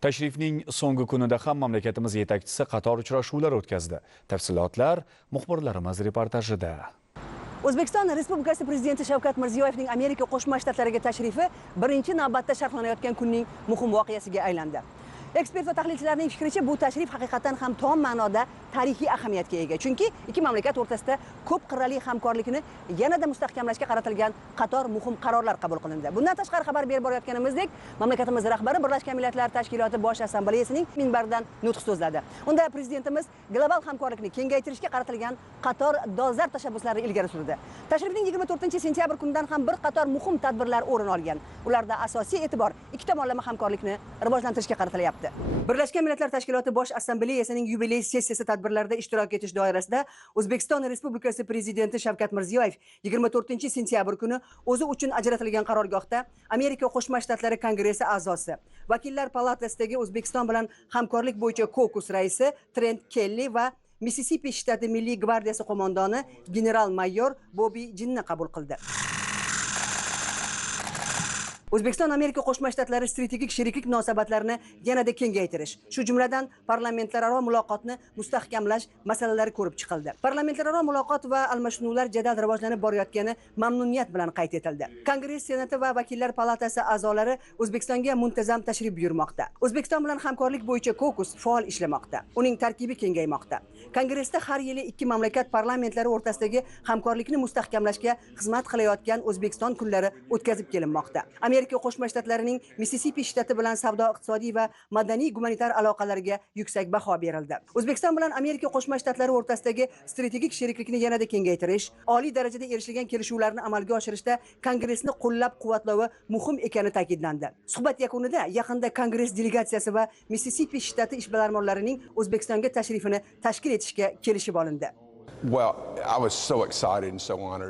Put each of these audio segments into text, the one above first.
Tashrifning so'nggi kunida ham mamlakatimiz yetakchisi qator uchrashuvlar o'tkazdi. Tafsilotlar muxbirlarimiz reportajida. O'zbekiston Respublikasi Prezidenti Shavkat Mirziyoyevning Amerika Qo'shma Shtatlariga tashrifi birinchi navbatda sharhlanayotgan kunning muhim voqeasiga aylandi. Ekspert va tahlilchilarning fikricha, bu tashrif haqiqatan ham tom ma'noda tarixiy ahamiyatga ega. Chunki ikki mamlakat o'rtasida ko'p qirrali hamkorlikni yanada mustahkamlashga qaratilgan qator muhim qarorlar qabul qilindi. Bundan tashqari xabar berib borayotganimizdek, mamlakatimiz rahbari Birlashgan Millatlar Tashkiloti Bosh Assambleyasining minbaridan nutq so'zladi. Unda prezidentimiz global hamkorlikni kengaytirishga qaratilgan qator dolzarb tashabbuslarni ilgari surdi. Tashrifning 24-sentyabr kunidan ham bir qator muhim tadbirlar o'rin olgan. Ularda asosiy e'tibor ikki tomonlama hamkorlikni rivojlantirishga qaratilyapti. Birlashgan Millatlar Tashkiloti Bosh Assambleyasining yubiley sessiyasi tadbirlarida ishtirok etish doirasida O'zbekiston Respublikasi Prezidenti Shavkat Mirziyoyev 24-sentyabr kuni o'zi uchun ajratilgan qarorgohda Amerika Qo'shma Shtatlari Kongressi a'zosi, Vakillar palatasidagi O'zbekiston bilan hamkorlik bo'yicha kokus raisi Trent Kelli va Missisipi shtati Milliy gvardiyasi qo'mondoni general-mayor Bobbi Jinni qabul qildi. O'zbekiston Amerika Qo'shma Shtatlari strategik sheriklik munosabatlarini yanada kengaytirish, shu jumladan parlamentlararo muloqotni mustahkamlash masalalari ko'rib chiqildi. Parlamentlararo muloqot va almashinuvlar jadal rivojlanib borayotgani mamnuniyat bilan qayd etildi. Kongress Senati va Vakillar palatasi a'zolari O'zbekistonga muntazam tashrif buyurmoqda. O'zbekiston bilan hamkorlik bo'yicha kokus faol ishlamoqda. Uning tarkibi kengaymoqda. Kongressda har yili ikki mamlakat parlamentlari o'rtasidagi hamkorlikni mustahkamlashga xizmat qilayotgan O'zbekiston kunlari o'tkazib kelinmoqda. Amerika Qo'shma Shtatlarining Missisipi shtati bilan savdo, iqtisodiy va madaniy gumanitar aloqalarga yuksak baho berildi. O'zbekiston bilan Amerika Qo'shma Shtatlari o'rtasidagi strategik sheriklikni yanada kengaytirish, oliy darajada erishilgan kelishuvlarni amalga oshirishda Kongressni qo'llab-quvvatlovi muhim ekani ta'kidlandi. Suhbat yakunida yaqinda Kongress delegatsiyasi va Missisipi shtati ishbilarmonlarining O'zbekistonga tashrifini tashkil etishga kelishib olindi.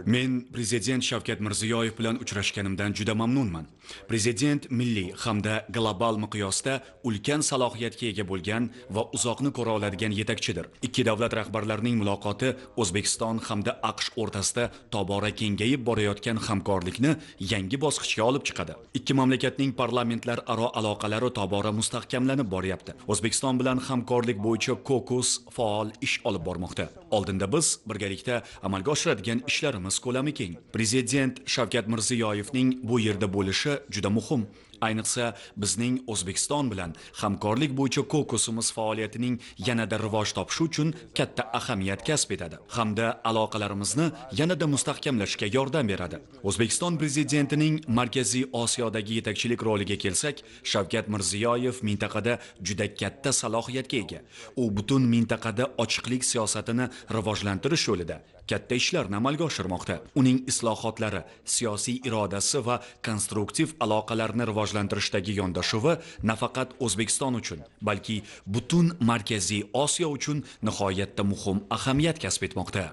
Men Prezident Shavkat Mirziyoyev bilan uchrashganimdan juda mamnunman. Prezident milliy hamda global miqyosda ulkan salohiyatga ega bo'lgan va uzoqni ko'ra oladigan yetakchidir. Ikki davlat rahbarlarining muloqoti O'zbekiston hamda AQSh o'rtasida tobora kengayib borayotgan hamkorlikni yangi bosqichga olib chiqadi. Ikki mamlakatning parlamentlararo aloqalari tobora mustahkamlanib boryapti. O'zbekiston bilan hamkorlik bo'yicha kokus faol ish olib bormoqda. Oldinda biz birgalikda amalga oshiradigan ishlarimiz ko'lami keng. Prezident Shavkat Mirziyoyevning bu yerda bo'lishi juda muhim. Ayniqsa bizning O'zbekiston bilan hamkorlik bo'yicha kokusimiz faoliyatining yanada rivoj topishi uchun katta ahamiyat kasb etadi hamda aloqalarimizni yanada mustahkamlashga yordam beradi. O'zbekiston prezidentining Markaziy Osiyodagi yetakchilik roliga kelsak, Shavkat Mirziyoyev mintaqada juda katta salohiyatga ega. U butun mintaqada ochiqlik siyosatini rivojlantirish yo'lida katta ishlarni amalga oshirmoqda. Uning islohotlari, siyosiy irodasi va konstruktiv aloqalarni rivojlantirishdagi yondashuvi nafaqat O'zbekiston uchun, balki butun Markaziy Osiyo uchun nihoyatda muhim ahamiyat kasb etmoqda.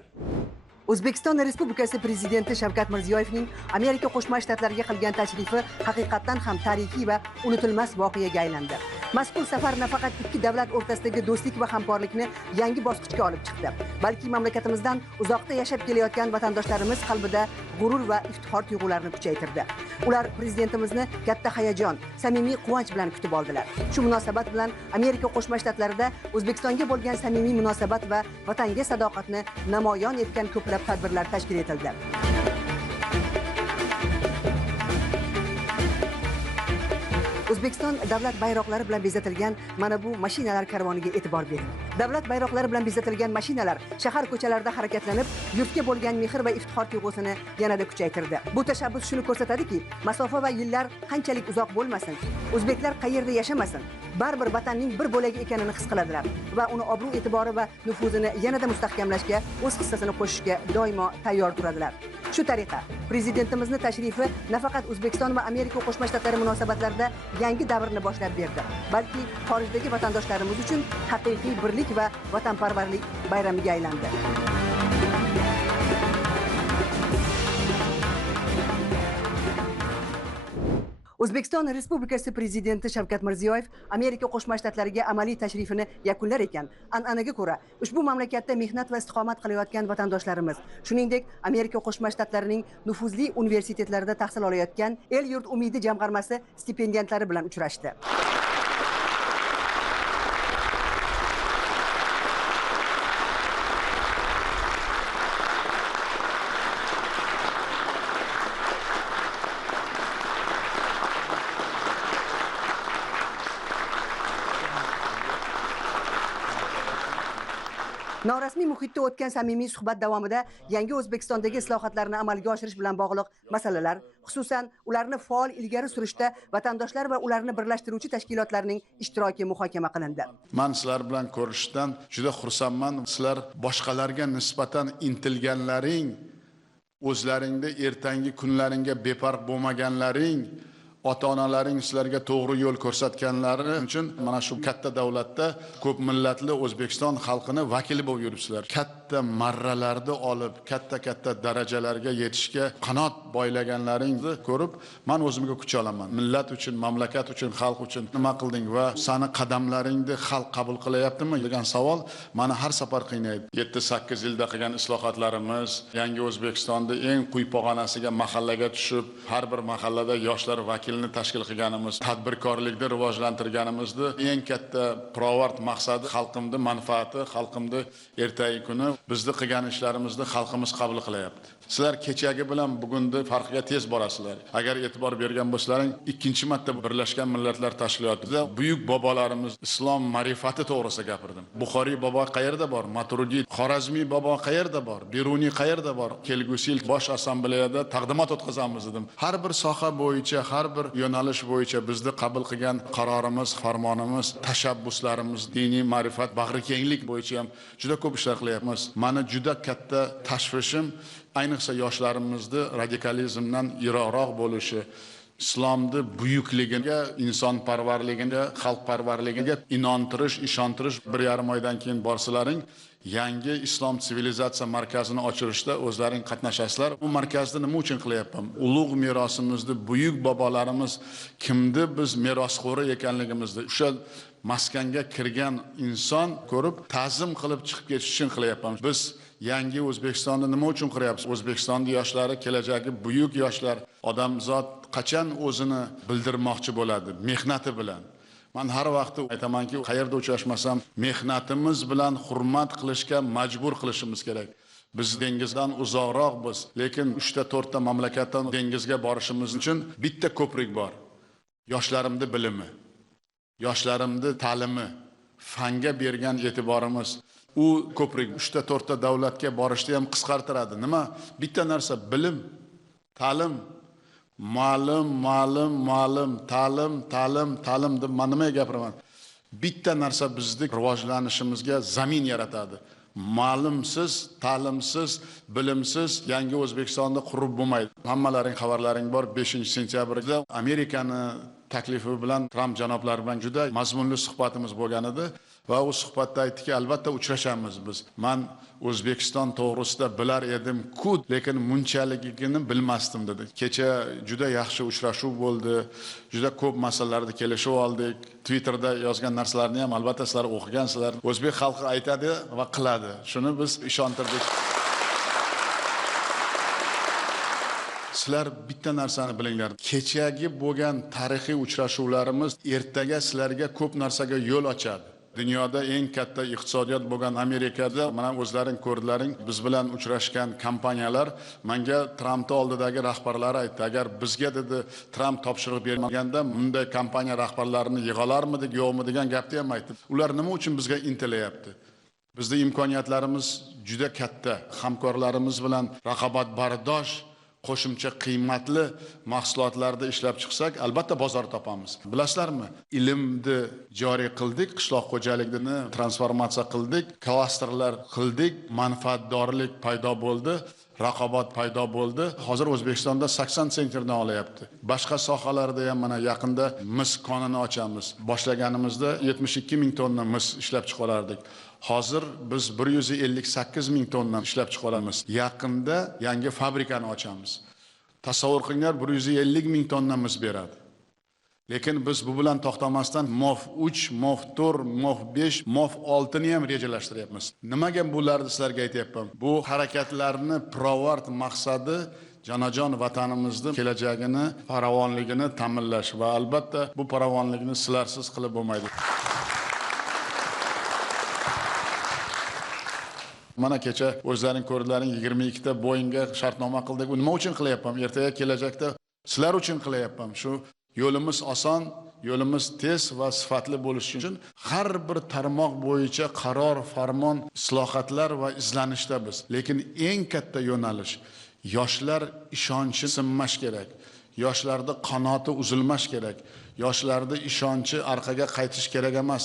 O'zbekiston Respublikasi Prezidenti Shavkat Mirziyoyevning Amerika Qo'shma Shtatlariga qilgan tashrifi haqiqatan ham tarixiy va unutilmas voqeaga aylandi. Mazkur safar nafaqat ikki davlat o'rtasidagi do'stlik va hamkorlikni yangi bosqichga olib chiqdi, balki mamlakatimizdan uzoqda yashab kelayotgan vatandoshlarimiz qalbida g'urur va iftixor tuyg'ularini kuchaytirdi. Ular prezidentimizni katta hayajon, samimiy quvonch bilan kutib oldilar. Shu munosabat bilan Amerika Qo'shma Shtatlarida O'zbekistonga bo'lgan samimiy munosabat va vatanga sadoqatni namoyon etgan ko'plab tadbirlar tashkil etildi. O'zbekiston davlat bayroqlari bilan bezatilgan mana bu mashinalar karvoniga e'tibor bering. Davlat bayroqlari bilan bezatilgan mashinalar shahar ko'chalarida harakatlanib, yurtga bo'lgan mehr va iftixor tuyg'usini yanada kuchaytirdi. Bu tashabbus shuni ko'rsatadiki, masofa va yillar qanchalik uzoq bo'lmasin, o'zbeklar qayerda yashamasin, baribir vatanning bir bo'lagi ekanini his qiladilar va uni obro' e'tibori va nufuzini yanada mustahkamlashga, o'z hissasini qo'shishga doimo tayyor turadilar. Shu tariqa prezidentimizni tashrifi nafaqat O'zbekiston va Amerika Qo'shma Shtatlari munosabatlarida yangi davrni boshlab berdi, balki xorijdagi vatandoshlarimiz uchun haqiqiy birlik va vatanparvarlik bayramiga aylandi. O'zbekiston Respublikasi Prezidenti Shavkat Mirziyoyev Amerika Qo'shma Shtatlariga amaliy tashrifini yakunlar ekan, an'anaga ko'ra ushbu mamlakatda mehnat va istiqomat qilayotgan vatandoshlarimiz, shuningdek Amerika Qo'shma Shtatlarining nufuzli universitetlarida tahsil olayotgan El Yurt Umidi jamg'armasi stipendiyatlari bilan uchrashdi. Norasmiy muhitda o'tgan samimiy suhbat davomida yangi O'zbekistondagi islohotlarni amalga oshirish bilan bog'liq masalalar, xususan ularni faol ilgari surishda vatandoshlar va ularni birlashtiruvchi tashkilotlarning ishtiroki muhokama qilindi. Men sizlar bilan ko'rishishdan juda xursandman. Sizlar boshqalarga nisbatan intilganlaring, o'zlaringda ertangi kunlaringga befarq bo'lmaganlaring, ota-onalaring sizlarga to'g'ri yo'l ko'rsatganlari uchun mana shu katta davlatda ko'p millatli O'zbekiston xalqini vakili bo'lib yuribsizlar. Katta marralarni olib, katta darajalarga yetishga qanot boylaganlaringizni ko'rib, men o'zimga kuch olaman. Millat uchun, mamlakat uchun, xalq uchun nima qilding va seni qadamlaringni xalq qabul qilyaptimi degan savol meni har safar qiynaydi. 7-8 yilda qilgan islohotlarimiz, yangi O'zbekistonda eng quyi pog'onasiga mahallaga tushib, har bir mahallada yoshlar vakil tashkil qilganimiz, tadbirkorlikni rivojlantirganimizni eng katta pirovard maqsadi xalqimning manfaati, xalqimning ertangi kuni bizni qilgan ishlarimizni xalqimiz qabul qilyapti. Sizlar kechagi bilan bugungi farqiga tez borasizlar. Agar e'tibor bergan bo'lsalaring, ikkinchi marta Birlashgan Millatlar Tashkilotida buyuk bobolarimiz islom ma'rifati to'g'risida gapirdim. Buxoriy bobo qayerda bor? Maturidiy, Xorazmiy bobo qayerda bor? Beruniy qayerda bor? Kelgusi yil bosh assambleyada taqdimot o'tkazamiz dedim. Har bir soha bo'yicha, har bir yo'nalish bo'yicha bizni qabul qilgan qarorimiz, farmonimiz, tashabbuslarimiz, diniy ma'rifat, bag'rikenglik bo'yicha ham juda ko'p ishlar qilyapmiz. Meni juda katta tashvishim ayniqsa yoshlarimizni radikalizmdan yiroqroq bo'lishi, islomni buyukligiga, insonparvarligiga, xalqparvarligiga ishontirish 1,5 oydan keyin borsalaring, yangi islom sivilizatsiya markazini ochirishda o'zlaring qatnashasizlar. Bu markazni nima uchun qilyapman? Ulug' merosimizni, buyuk bobolarimiz kimdi biz merosxo'ri ekanligimizni o'sha maskanga kirgan inson ko'rib, ta'zim qilib chiqib ketish uchun qilyapman. Biz yangi O'zbekistonni nima uchun qilyapmiz? O'zbekistonning yoshlari, kelajagi buyuk yoshlar, odamzod qachon o'zini bildirmoqchi bo'ladi? Mehnati bilan. Men har vaqt aytamanki, qayerda uchrashmasam, mehnatimiz bilan hurmat qilishga majbur qilishimiz kerak. Biz dengizdan uzoqroqmiz, lekin 3-4 ta mamlakatdan dengizga borishimiz uchun bitta ko'prik bor. Yoshlarimning bilimi, yoshlarimning ta'limi, fanga bergan e'tiborimiz. U ko'prik 3-4 ta davlatga borishni ham qisqartiradi. Nima? Bitta narsa bilim, ta'lim, ma'lum, ta'lim deb men nimaga gapiraman? Bitta narsa bizning rivojlanishimizga zamin yaratadi. Ma'lumsiz, ta'limsiz, bilimsiz yangi O'zbekistonni qurib bo'lmaydi. Hammalaring xabarlaring bor, 5-sentyabrda Amerikani taklifi bilan Trump janoblari bilan juda mazmunli suhbatimiz bo'lgan edi va u suhbatda aytdiki, albatta uchrashamiz biz. Men O'zbekiston to'g'risida bilar edim-ku, lekin munchaligini bilmasdim dedi. Kecha juda yaxshi uchrashuv bo'ldi. Juda ko'p masalalarda kelishib oldik. Twitterda yozgan narsalarni ham albatta sizlar o'qigansizlar. O'zbek xalqi aytadi va qiladi. Shuni biz ishontirdik. Sizlar bitta narsani bilinglar. Kechagi bo'lgan tarixiy uchrashuvlarimiz ertaga sizlarga ko'p narsaga yo'l ochadi. Dunyoda eng katta iqtisodiyot bo'lgan Amerikada mana o'zlaring ko'rdilaring, biz bilan uchrashgan kompaniyalar menga Trampning oldidagi rahbarlari aytdi, agar bizga dedi Tramp topshiriq bermaganda bunday kompaniya rahbarlarini yig'olarmidik, yo'qmi degan gapni ham aytdi. Ular nima uchun bizga intilayapti? Bizning imkoniyatlarimiz juda katta. Hamkorlarimiz bilan raqobatbardosh qo'shimcha qiymatli mahsulotlarda ishlab chiqsak, albatta bozor topamiz. Bilasizlarmi? Ilmni joriy qildik, qishloq xo'jaligini transformatsiya qildik, klasterlar qildik, manfaatdorlik paydo bo'ldi, raqobat paydo bo'ldi. Hozir O'zbekistonda 80 sentrdan olyapti. Boshqa sohalarda ham mana yaqinda mis konini ochamiz. Boshlaganimizda 72 ming tonna mis ishlab chiqarardik. Hozir biz 158 ming tonna ishlab chiqaramiz. Yaqinda yangi fabrikani ochamiz. Tasavvur qilinglar, 150 ming tonna mis beradi. Lekin biz bu bilan to'xtamasdan MOF 3, MOF 4, MOF 5, MOF 6 ni ham rejalashtiryapmiz. Nimaga bularni sizlarga aytayapman? Bu harakatlarni pirovard maqsadi jonajon vatanimizning kelajagini, farovonligini ta'minlash va albatta bu farovonlikni sizlarsiz qilib bo'lmaydi. Mana kecha o'zlaring ko'rdilaring 22 ta Boeingga shartnoma qildik. Nima uchun qilyapman? Ertaga kelajakda sizlar uchun qilyapman. Shu yo'limiz oson, yo'limiz tez va sifatli bo'lishi uchun har bir tarmoq bo'yicha qaror, farmon, islohotlar va izlanishdamiz. Lekin eng katta yo'nalish yoshlar ishonchi sinmash kerak. Yoshlarda qanoti uzilmash kerak. Yoshlarda ishonchi orqaga qaytish kerak emas.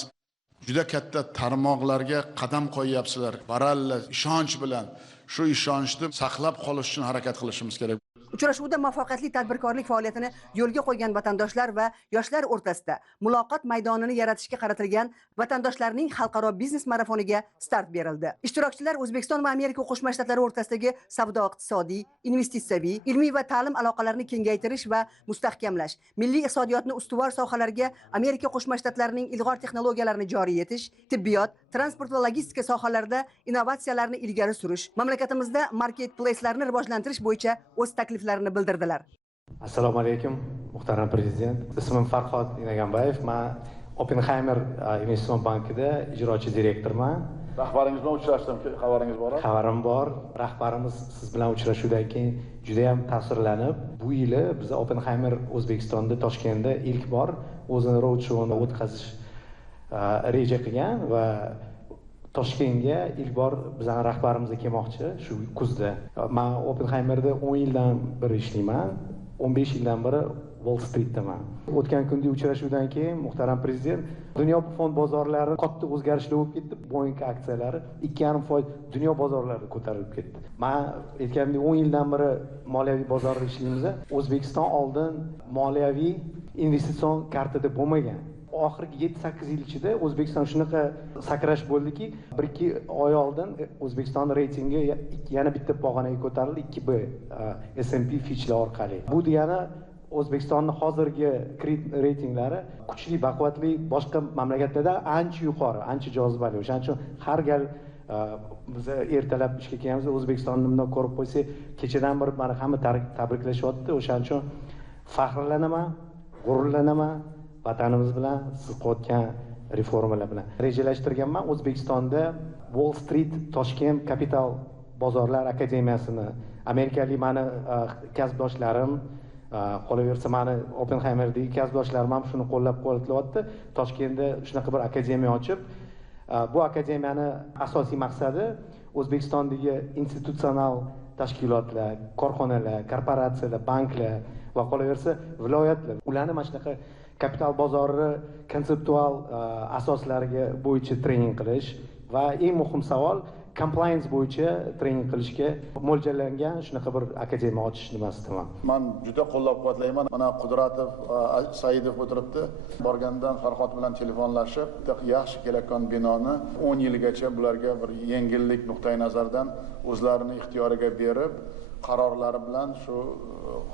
Juda katta tarmoqlarga qadam qo'yyapsizlar. Baralla ishonch bilan shu ishonchni saqlab qolish uchun harakat qilishimiz kerak. Uchrashuvda muvaffaqiyatli tadbirkorlik faoliyatini yo'lga qo'ygan vatandoshlar va yoshlar o'rtasida muloqot maydonini yaratishga qaratilgan vatandoshlarning xalqaro biznes marafoniga start berildi. Ishtirokchilar O'zbekiston va Amerika Qo'shma Shtatlari o'rtasidagi savdo-iqtisodiy, investitsiyaviy, ilmiy va ta'lim aloqalarini kengaytirish va mustahkamlash, milliy iqtisodiyotni ustuvor sohalarga Amerika Qo'shma Shtatlarining ilg'or texnologiyalarini joriy etish, tibbiyot, transport va logistika sohalarida innovatsiyalarni ilgari surish, mamlakatimizda marketplace'larni rivojlantirish bo'yicha o'z takliflarini bildirdilar. Assalomu alaykum, muhtaram prezident. Ismim Farhod Inagambayev. Men Oppenheimer investitsion bankida ijrochi direktorman. Rahbaringiz bilan uchrashdim, xabaringiz bormi? Xabarim bor. Rahbarimiz siz bilan uchrashuvdan keyin juda ham ta'sirlanib, bu yili biz Oppenheimer O'zbekistonda Toshkentda ilk bor o'zini road showini o'tkazish reja qilgan va Toshkentga ilk bor bizning rahbarimiz kelmoqchi shu kuzda. Men Oppenheimerda 10 yildan beri ishlayman, 15 yildan beri Wall Streetdaman. O'tgan kunda uchrashuvdan keyin muhtaram prezident, dunyo fond bozorlari katta o'zgarishlar bo'lib ketdi. Boeing aksiyalari 2,5% dunyo bozorlarida ko'tarilib ketdi. Men aytganimdek 10 yildan beri moliyaviy bozorda ishlaymiz. O'zbekiston oldin moliyaviy investitsion kartada bo'lmagan. Oxirgi 7-8 yil ichida O'zbekiston shunaqa sakrash bo'ldiki, 1-2 oy oldin O'zbekiston reytingi yana bitta pog'onaga ko'tarildi, 2B S&P Fitchlar orqali. Bu degani O'zbekistonning hozirgi kredit reytinglari kuchli, baquvvatli boshqa mamlakatlarda ancha yuqori, ancha jozibali. O'shaning uchun har gal biz ertalab ishga kelganimizda O'zbekistonni bundan ko'rib qo'ysak, kechadan beri meni hamma tabriklashyapti. O'shaning uchun faxrlanaman, g'ururlanaman. Vatanimiz bilan siz qilayotgan reformalar bilan rejalashtirganman. O'zbekistonda Wall Street Toshkent Kapital bozorlar akademiyasini amerikalik meni kasbdoshlarim, qolaversa meni Oppenheimerdagi kasbdoshlarim ham shuni qo'llab-quvvatlayapti. Toshkentda shunaqa bir akademiya ochib, bu akademiyani asosiy maqsadi O'zbekistondagi institutsional tashkilotlar, korxonalar, korporatsiyalar, banklar va qolaversa viloyatlar ularni mana shunaqa kapital bozori konseptual asoslariga bo'yicha trening qilish va eng muhim savol compliance bo'yicha trening qilishga mo'ljallangan shunaqa bir akademiya ochish nimasidaman. Men juda qo'llab-quvvatlayman. Mana Qudratov va Saidov o'tiribdi. Borgandan Farhod bilan telefonlashib, yaxshi kelayotgan binoni 10 yilgacha bularga bir yengillik nuqtai nazaridan o'zlarini ixtiyoriga berib, qarorlari bilan shu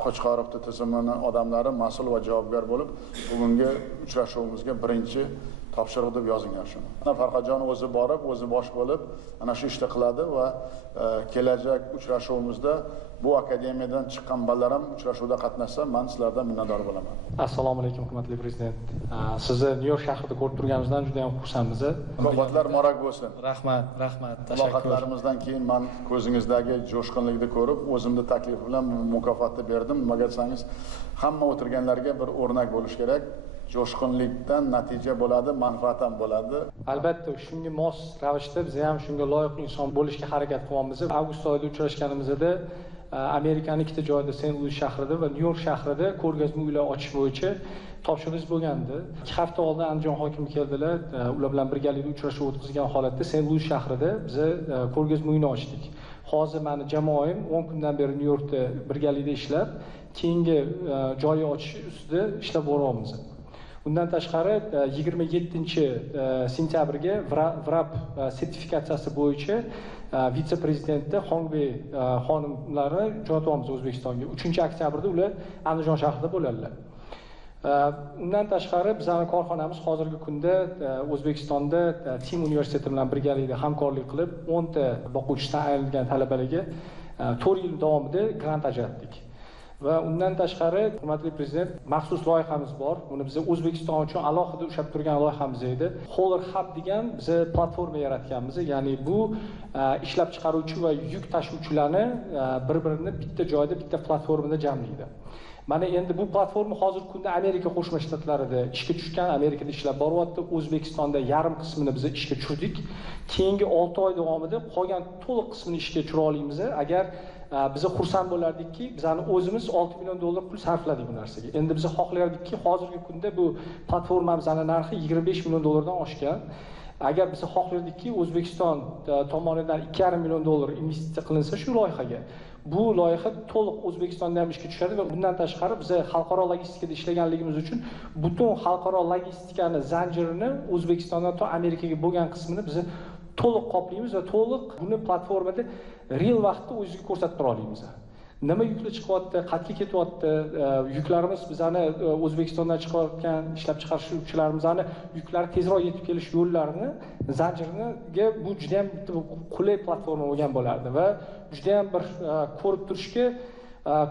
Qo'chqorovning tizimini odamlari mas'ul va javobgar bo'lib, bugungi uchrashuvimizga birinchi topshiriq deb yozilgan shuni. Farhodjon o'zi borib, o'zi bosh bo'lib, ana shu ishni qiladi va kelajak uchrashuvimizda bu akademiyadan chiqqan bolalar ham uchrashuvda qatnashsa, men sizlardan minnatdor bo'laman. Assalomu alaykum, hurmatli prezident. Sizni Nyu-York shahrida ko'rib turganimizdan juda ham xursandmiz. Mukofatlar muborak bo'lsin. Rahmat, rahmat. Muloqotlarimizdan keyin men ko'zingizdagi jo'shqinlikni ko'rib, o'zimni taklif bilan mukofotni berdim. Nimaga desangiz, hamma o'tirganlarga bir o'rnak bo'lish kerak. Jo'shqinlikdan natija bo'ladi, manfaat ham bo'ladi. Albatta, shunga mos ravishda biz ham shunga loyiq inson bo'lishga harakat qilyapmiz. Avgust oyida uchrashganimizda Amerikaning ikkita joyida, Sen-Luis shahrida va Nyu-York shahrida ko'rgazma uylar ochish bo'yicha topshiriq bo'lgandi. 2 hafta oldin Andijon hokimi keldilar. Ular bilan birgalikda uchrashuv o'tkazgan holatda Sen-Luis shahrida biz ko'rgazma uyini ochdik. Hozir meni jamoam 10 kundan beri Nyu-Yorkda birgalikda ishlab, keyingi joyi ochish ustida ishlab boryapmiz. Bundan tashqari 27-sentyabrga VRAP sertifikatsiyasi bo'yicha vitse-prezidentni Hongwei xonimlarni jo'natyapmiz O'zbekistonga. 3-oktyabrda ular Andijon shahrida bo'ladilar. Undan tashqari bizning korxonamiz hozirgi kunda O'zbekistonda TIM universiteti bilan birgalikda hamkorlik qilib 10 ta o'quvchidan ayrilgan talabalarga 4 yil davomida grant ajratdik. Va undan tashqari, hurmatli prezident, maxsus loyihamiz bor. Buni biz O'zbekiston uchun alohida ushlab turgan loyihamiz edi. Holler Hub degan biz platforma yaratganmiz. Ya'ni bu ishlab chiqaruvchi va yuk tashuvchilarni bir-birini bitta joyda, bitta platformada jamlaydi. Mana endi bu platforma hozirgi kunda Amerika Qo'shma Shtatlarida ishga tushgan, Amerikada ishlab boryapti. O'zbekistonda yarim qismini biz ishga tushirdik. Keyingi 6 oy davomida qolgan to'liq qismini ishga tushira olamiz. Agar biz xursand bo'lardikki, bizani o'zimiz 6 million dollar pul sarfladik bu narsaga. Endi biz xohlardikki, hozirgi kunda bu platformamizning narxi 25 million dollardan oshgan. Agar biz xohlardikki, O'zbekiston tomonidan 2,5 million dollar investitsiya qilinsa shu loyihaga, bu loyiha to'liq O'zbekistonda ham ishga tushadi va bundan tashqari biz xalqaro logistikada ishlaganligimiz uchun butun xalqaro logistikani zanjirini O'zbekistondan to Amerikaga bo'lgan qismini biz to'liq qoplaymiz va to'liq buni platformada real vaqtda o'zingizga ko'rsatib tura olamiz. Nima yuklar chiqyapti, qayerga ketyapti, yuklarimiz bizani O'zbekistondan chiqayotgan ishlab chiqaruvchilarimizni yuklari tezroq yetib kelish yo'llarini, zanjiriga bu juda ham qulay platforma bo'lgan bo'lardi va juda ham bir ko'rib turishga,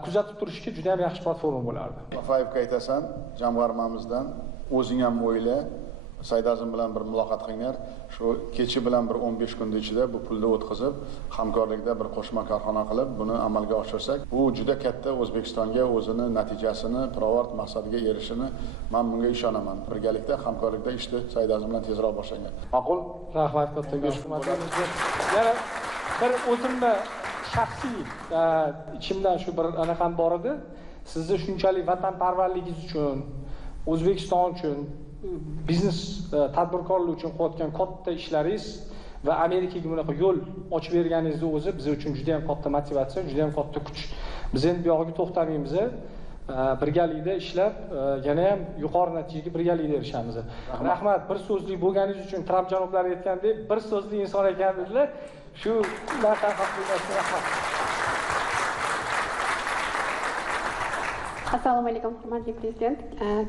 kuzatib turishga juda ham yaxshi platforma bo'lardi. Mafayevga aytasan, jamg'armamizdan o'zing ham o'yla, Saidazim bilan bir muloqot qilinglar. Shu kechi bilan bir 15 kun ichida bu pulni o'tkazib, hamkorlikda bir qo'shma korxona qilib, buni amalga oshirsak, bu juda katta O'zbekistonga o'zini natijasini, pirovard maqsadiga erishishini men bunga ishonaman. Birgalikda hamkorlikda ishni Saidazim bilan tezroq boshlangan. Ma'qul? Rahmat katta yana bir o'zimni shaxsiy ichimdan shu bir anaqam bor edi. Sizni shunchalik vatanparvarligingiz uchun, O'zbekiston uchun, biznes tadbirkorlik uchun qilayotgan katta ishlaringiz va Amerikaga bunaqa yo'l ochib berganingizni o'zi biz uchun juda ham katta motivatsiya, juda ham katta kuch. Biz endi bu yoqqa to'xtamaymiz. Birgalikda ishlab, yana ham yuqori natijaga birgalikda erishamiz. Rahmat, bir so'zli bo'lganingiz uchun Tramp janoblari aytgandek, bir so'zli inson ekaningizlar. Shu narsa haqida rahmat. Assalomu alaykum, hurmatli prezident.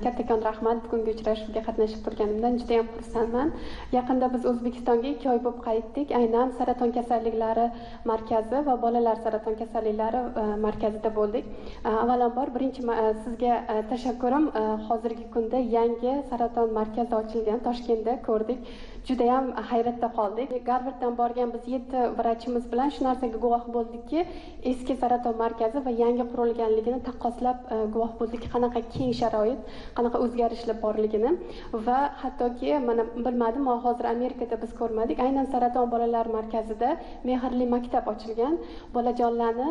Kattakon rahmat bugungi uchrashuvga qatnashib turganimdan juda ham xursandman. Yaqinda biz O'zbekistonga 2 oy bo'lib qaytdik. Aynan saraton kasalliklari markazi va bolalar saraton kasalliklari markazida bo'ldik. Avvalambor birinchi sizga tashakkurim. Hozirgi kunda yangi saraton markazi ochilgan, Toshkentda ko'rdik. Juda ham hayratda qoldik. Garvarddan borgan biz 7 vrachimiz bilan shu narsaga guvoh bo'ldikki, eski saraton markazi va yangi qurilganligini taqqoslab guvoh bo'ldikki, qanaqa keng sharoit, qanaqa o'zgarishlar borligini va hattoki mana bilmadim, hozir Amerikada biz ko'rmadik. Aynan saraton bolalar markazida mehrli maktab ochilgan. Bolajonlarni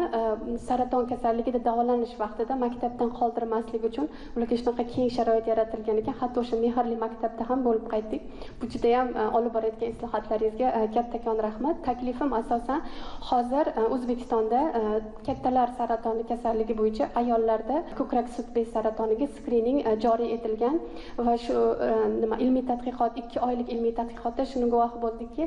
saraton kasalligida davolanish vaqtida maktabdan qoldirmaslik uchun ularga shunaqa keng sharoit yaratilgan ekan. Hatto o'sha mehrli maktabda ham bo'lib qaytdik. Bu juda ham olib borayotgan islohotlaringizga kattakon rahmat. Taklifim asosan hozir O'zbekistonda kattalar saratoni kasalligi bo'yicha ayollarda ko'krak sut bez saratoniga skrining joriy etilgan va shu ilmiy tadqiqot 2 oylik ilmiy tadqiqotda shuni guvoh bo'ldikki,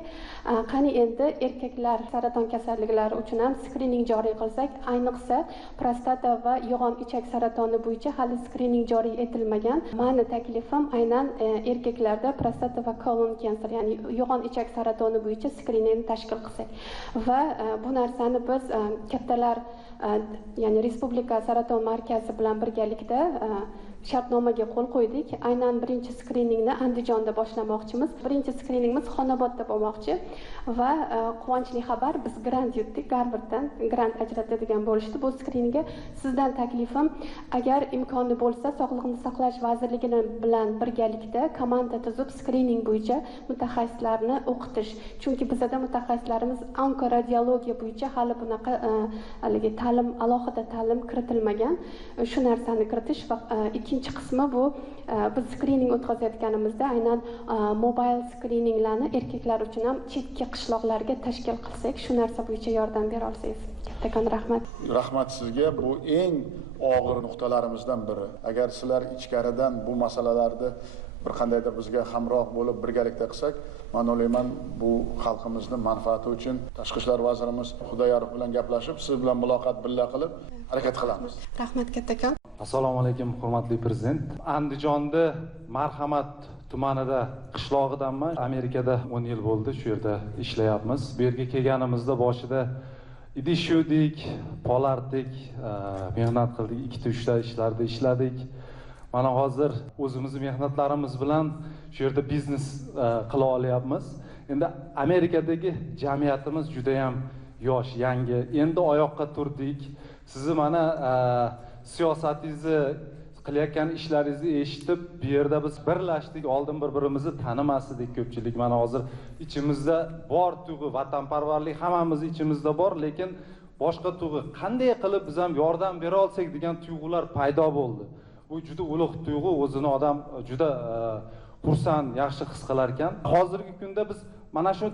qani endi erkaklar saraton kasalliklari uchun ham skrining joriy qilsak, ayniqsa prostata va yo'g'on ichak saratoni bo'yicha hali skrining joriy etilmagan. Meni taklifim aynan erkaklarda prostata va kolon kanser, ya'ni yo'g'on ichak saratoni bo'yicha skriningni tashkil qilsak va bu narsani biz kattalar, ya'ni Respublika saraton markazi bilan birgalikda shartnomaga qo'l qo'ydik. Aynan birinchi skriningni Andijonda boshlamoqchimiz. Birinchi skriningimiz Xonobodda bo'lmoqchi va quvonchli xabar, biz grant yutdik. Garvarddan grant ajratadigan bo'lishdi. Bu skriningga sizdan taklifim, agar imkoni bo'lsa, Sog'liqni saqlash vazirligi bilan birgalikda komanda tuzib skrining bo'yicha mutaxassislarni o'qitish. Chunki bizda mutaxassislarimiz onkoradiologiya bo'yicha hali bunaqa ta'lim, alohida ta'lim kiritilmagan. Shu narsani kiritish va ikkinchi qismi bu biz skrining o'tkazayotganimizda aynan mobil skrininglarni erkaklar uchun ham chetki qishloqlarga tashkil qilsak, shu narsa bo'yicha yordam bera olsangiz. Kattakon rahmat. Rahmat sizga. Bu eng og'ir nuqtalarimizdan biri. Agar sizlar ichkaridan bu masalalarni bir qandaydir bizga hamroh bo'lib birgalikda qilsak, men o'ylayman bu xalqimizni manfaati uchun Tashqi ishlar vazirimiz Xudoyorov bilan gaplashib, siz bilan muloqot billa qilib harakat qilamiz. Rahmat kattakon. Assalomu alaykum, hurmatli prezident. Andijonda Marhamat tumanida qishlog'idanman. Amerikada 10 yil bo'ldi, shu yerda ishlayapmiz. Bu yerga kelganimizda boshida idish yuvdik, polardik, mehnat qildik, 2-3 ta ishlarda ishladik. Mana hozir o'zimizni mehnatlarimiz bilan shu yerda biznes qila olyapmiz. Endi Amerikadagi jamiyatimiz juda ham yosh, yangi. Endi oyoqqa turdik. Sizni mana siyosatingizni qilayotgan ishlaringizni eshitib, bu yerda biz birlashdik, oldin bir-birimizni tanimas edik ko'pchilik. Mana hozir ichimizda bor tuyg'u, vatanparvarlik hammamiz ichimizda bor, lekin boshqa tuyg'u, qanday qilib biz ham yordam bera olsak degan tuyg'ular paydo bo'ldi. Bu juda ulug' tuyg'u, o'zini odam juda xursand, yaxshi his qilar ekan. Hozirgi kunda biz mana shu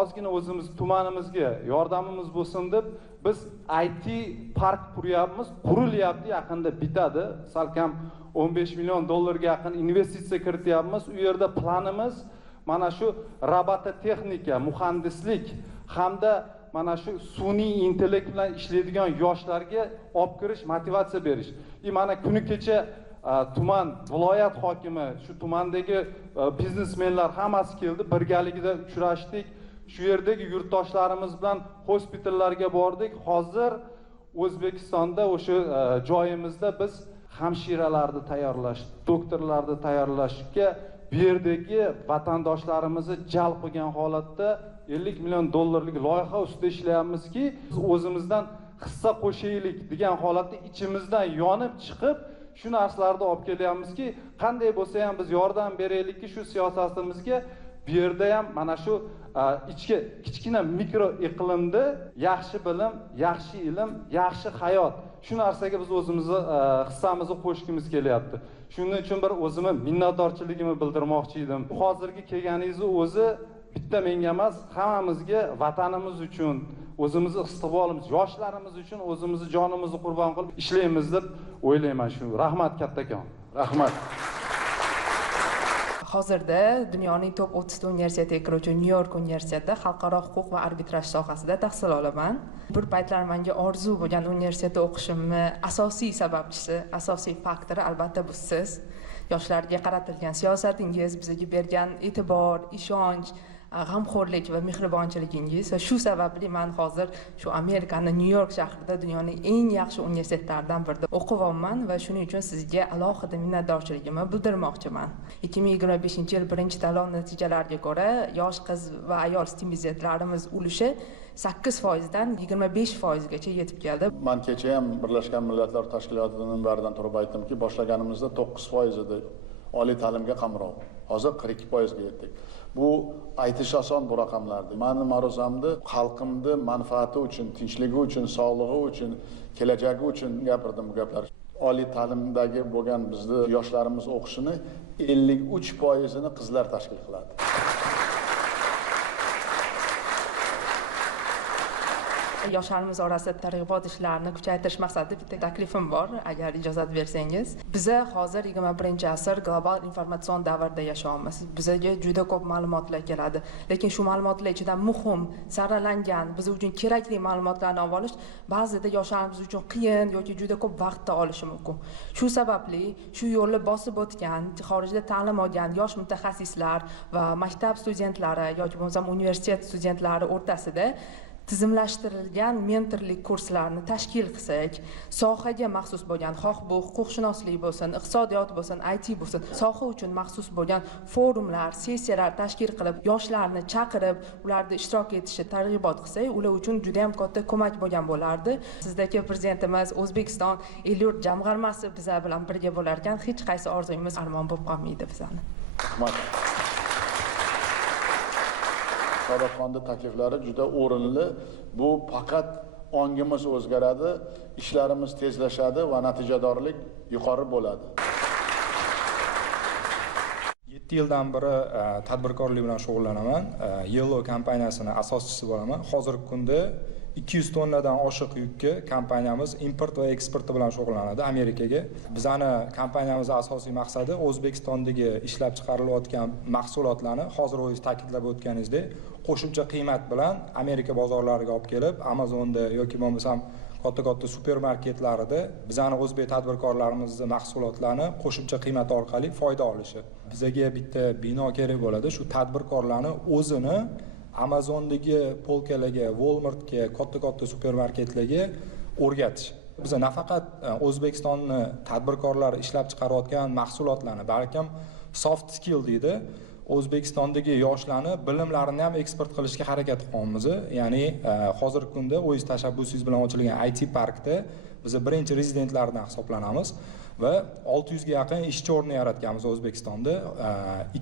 ozgina o'zimiz tumanimizga yordamimiz bo'lsin deb biz IT park quryapmiz, qurilyapti, yaqinda bitadi. Salkam 15 million dollarga yaqin investitsiya kirityapmiz. U yerda planimiz mana shu robototexnika, muhandislik hamda mana shu sun'iy intellekt bilan ishlaydigan yoshlarga olib kirish, motivatsiya berish. Mana kuni kecha tuman viloyat hokimi, shu tumandagi biznesmenlar hammasi keldi, birgaligida uchrashdik. Shu yerdagi yurtdoshlarimiz bilan hospitallarga bordik. Hozir O'zbekistonda o'sha joyimizda biz hamshiralarni tayyorlash, doktorlarni tayyorlashga bu yerdagi vatandoshlarimizni jalb qilgan holatda 50 million dollarlik loyiha ustida ishlayapmizki, biz o'zimizdan hissa qo'shaylik degan holatda ichimizdan yonib chiqib shu narsalarni olib kelyapmizki, qanday bo'lsa ham biz yordam beraylikki shu siyosatimizga. Bu yerda ham mana shu ichki kichkina mikro iqlimda yaxshi bilim, yaxshi ilm, yaxshi hayot, shu narsaga biz o'zimizni hissamizni qo'shishimiz kelyapti. Shuning uchun bir o'zimni minnatdorchiligimni bildirmoqchi edim. Hozirgi kelganingizni o'zi bitta menga emas, hammamizga, vatanimiz uchun, o'zimizni istiqbolimiz, yoshlarimiz uchun o'zimizni jonimizni qurbon qilib ishlaymiz deb o'ylayman. Shu rahmat kattakon. Rahmat. Hozirda dunyoning top 30 universitetiga kiruvchi New York universitetida xalqaro huquq va arbitraj sohasida tahsil olaman. Bir paytlar menga orzu bo'lgan universitetda o'qishimni asosiy sababchisi, asosiy faktori albatta bu siz. Yoshlarga qaratilgan siyosatingiz, bizga bergan e'tibor, ishonch, g'amxo'rlik va mehribonchiligingiz. Va shu sababli men hozir shu Amerikaning New York shahrida dunyoning eng yaxshi universitetlaridan birida o'qiyapman va shuning uchun sizga alohida minnatdorchiligimni bildirmoqchiman. 2025-yil birinchi tanlov natijalariga ko'ra yosh qiz va ayol stipendiyatlarimiz ulushi 8% dan 25% gacha yetib keldi. Men kecha ham Birlashgan Millatlar Tashkilotining minbaridan turib aytdimki, boshlaganimizda 9% edi oliy ta'limga qamrov. Hozir 42% ga yetdik. Bu aytish oson bu raqamlarni. Mening ma'ruzamda xalqimning manfaati uchun, tinchligi uchun, sog'lig'i uchun, kelajagi uchun gapirdim bu gaplar. Oliy ta'limdagi bo'lgan bizning yoshlarimiz o'qishini 53% ni qizlar tashkil qiladi. Yoshlarimiz orasida targ'ibot ishlarini kuchaytirish maqsadida bitta taklifim bor, agar ijozat bersangiz. Biza hozir 21-asr global informatsion davrda yashayapmiz. Bizga juda ko'p ma'lumotlar keladi, lekin shu ma'lumotlar ichidan muhim, saralangan, biz uchun kerakli ma'lumotlarni olish ba'zida yoshlarimiz uchun qiyin yoki juda ko'p vaqtni olishi mumkin. Shu sababli shu yo'lni bosib o'tgan, xorijda ta'lim olgan yosh mutaxassislar va maktab studentlari yoki bo'lmasa universitet studentlari o'rtasida tizimlashtirilgan mentorlik kurslarini tashkil qilsak, sohaga maxsus bo'lgan, xoh bu huquqshunoslik bo'lsin, iqtisodiyot bo'lsin, IT bo'lsin, soha uchun maxsus bo'lgan forumlar, sessiyalar tashkil qilib, yoshlarni chaqirib, ularni ishtirok etishi targ'ibot qilsak, ular uchun juda ham katta ko'mak bo'lgan bo'lardi. Sizdagi prezidentimiz O'zbekiston el-yurt jamg'armasi bizlar bilan birga bo'lar ekan, hech qaysi orzuyimiz armon bo'lib qolmaydi bizlarni. Rahmat. Saodatxonning takliflari juda o'rinli. Bu faqat ongimiz o'zgaradi, ishlarimiz tezlashadi va natijadorlik yuqori bo'ladi. 7 yildan beri tadbirkorlik bilan shug'ullanaman. Yellow kompaniyasining asoschisi bo'laman. Hozirgi kunda 200 tonnadan oshiq yukka kompaniyamiz import va eksporti bilan shug'ullanadi Amerikaga. Bizning kompaniyamizning asosiy maqsadi O'zbekistondagi ishlab chiqarilayotgan mahsulotlarni hozir o'zingiz ta'kidlab o'tganingizdek qo'shimcha qiymat bilan Amerika bozorlariga olib kelib, Amazonda yoki bo'lmasam katta supermarketlarida bizning o'zbek tadbirkorlarimizning mahsulotlarini qo'shimcha qiymat orqali foyda olishi. Bizga bitta bino kerak bo'ladi, shu tadbirkorlarni o'zini Amazondagi polkalarga, Walmartga, katta supermarketlarga o'rgatish. Biz nafaqat O'zbekistonning tadbirkorlari ishlab chiqarayotgan mahsulotlarni, balkim soft skill deydi, O'zbekistondagi yoshlarni bilimlarini ham eksport qilishga harakat qilyapmiz. Ya'ni hozirgi kunda o'z tashabbusingiz bilan ochilgan IT parkda biz birinchi rezidentlardan hisoblanamiz va 600 ga yaqin ishchi o'rni yaratganmiz O'zbekistonda.